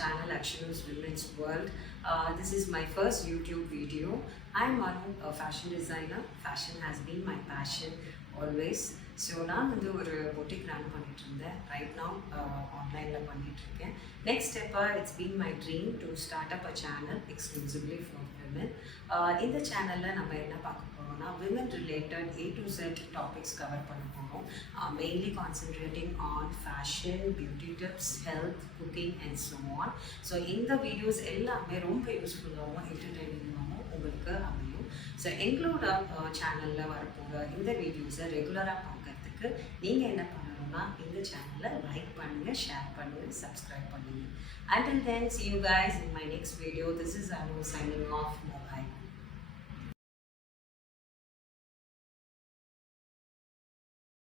channel Akshanu's Women's World. This is my first YouTube video. I'm Manu, a fashion designer. Fashion has been my passion always. So நான் வந்து ஒரு boutique run பண்ணிட்டு இருந்தேன். Right now ஆன்லைனில் பண்ணிகிட்ருக்கேன். நெக்ஸ்ட் ஸ்டெப்பாக it's been my dream to start up a channel exclusively for women. இந்த சேனலில் நம்ம என்ன பார்க்க போகிறோம்னா women related A to Z topics cover பண்ண போகிறோம். Mainly concentrating on fashion, beauty tips, health, cooking and so on. So இந்த வீடியோஸ் எல்லாமே ரொம்ப யூஸ்ஃபுல்லாகவும் என்டர்டெய்னிங்காகவும் உங்களுக்கு அமையும். ஸோ எங்களோட சேனலில் வரப்போகிற இந்த வீடியோஸை ரெகுலராக பார்க்கறதுக்கு நீங்கள் என்ன பண்ணணும்னா இந்த சேனலை லைக் பண்ணுங்கள், ஷேர் பண்ணுங்கள், சப்ஸ்கிரைப் பண்ணுங்கள். Until then, see you guys in my next video. This is Anu signing off.